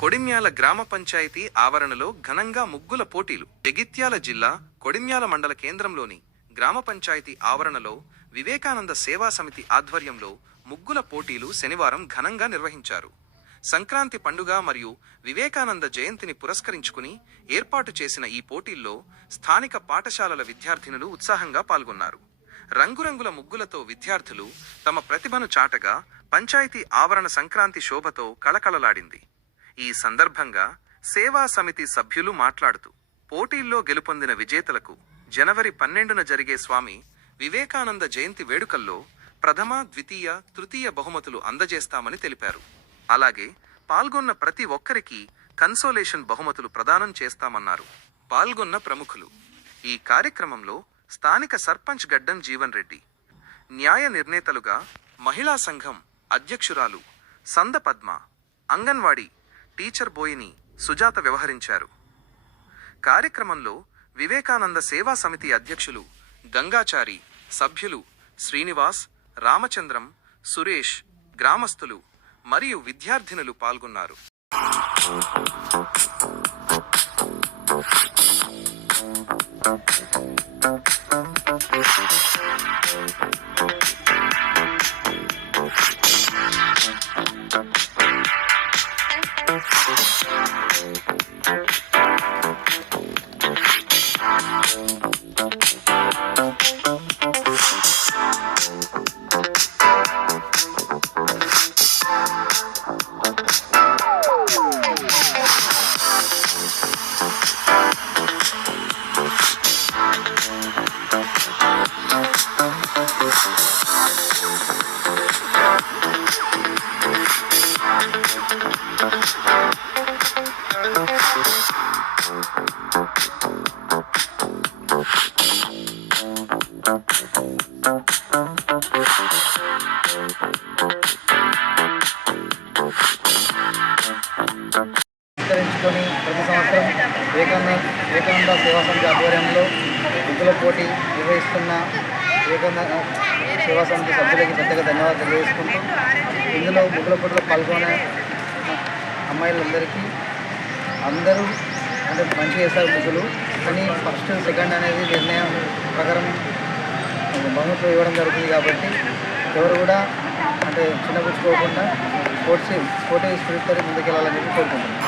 కొడిమ్యాల గ్రామ పంచాయతీ ఆవరణలో ఘనంగా ముగ్గుల పోటీలు. జగిత్యాల జిల్లా కొడిమ్యాల మండల కేంద్రంలోని గ్రామ పంచాయతీ ఆవరణలో వివేకానంద సేవా సమితి ఆధ్వర్యంలో ముగ్గుల పోటీలు శనివారం ఘనంగా నిర్వహించారు. సంక్రాంతి పండుగ మరియు వివేకానంద జయంతిని పురస్కరించుకుని ఏర్పాటు చేసిన ఈ పోటీల్లో స్థానిక పాఠశాలల విద్యార్థినులు ఉత్సాహంగా పాల్గొన్నారు. రంగురంగుల ముగ్గులతో విద్యార్థులు తమ ప్రతిభను చాటగా పంచాయతీ ఆవరణ సంక్రాంతి శోభతో కళకళలాడింది. ఈ సందర్భంగా సేవా సమితి సభ్యులు మాట్లాడుతూ, పోటీల్లో గెలుపొందిన విజేతలకు జనవరి 12న జరిగే స్వామి వివేకానంద జయంతి వేడుకల్లో ప్రథమ, ద్వితీయ, తృతీయ బహుమతులు అందజేస్తామని తెలిపారు. అలాగే పాల్గొన్న ప్రతి ఒక్కరికి కన్సోలేషన్ బహుమతులు ప్రదానం చేస్తామన్నారు. పాల్గొన్న ప్రముఖులు ఈ కార్యక్రమంలో స్థానిక సర్పంచ్ గడ్డం జీవన్ రెడ్డి, న్యాయ నిర్ణేతలుగా మహిళా సంఘం అధ్యక్షురాలు సంద పద్మ, అంగన్వాడీ టీచర్ బోయిని సుజాత వ్యవహరించారు. కార్యక్రమంలో వివేకానంద సేవా సమితి అధ్యక్షులు గంగాచారి, సభ్యులు శ్రీనివాస్, రామచంద్రం, సురేష్, గ్రామస్తులు మరియు విద్యార్థినులు పాల్గొన్నారు. విస్తరించుకొని ప్రతి సంవత్సరం వివేకానంద సేవా సమితి ఆధ్వర్యంలో ముగ్గుల పోటీ నిర్వహిస్తున్న వివేకానంద సేవా సమితి సభ్యులకి పెద్దగా ధన్యవాదాలు తెలియజేసుకుంటూ, ఇందులో ముగ్గుల పోటీలో పాల్గొనే అమ్మాయిలందరికీ అందరూ అంటే మంచి చేస్తారు ముగ్గులు, కానీ ఫస్ట్ సెకండ్ అనేది నిర్ణయం ప్రకారం బహుమతులు ఇవ్వడం జరుగుతుంది. కాబట్టి ఎవరు కూడా అంటే చిన్నపుచ్చుకోకుండా స్పోర్టివ్ స్పిరిట్తో ముందుకెళ్ళాలని చెప్పి కోరుకుంటున్నాను.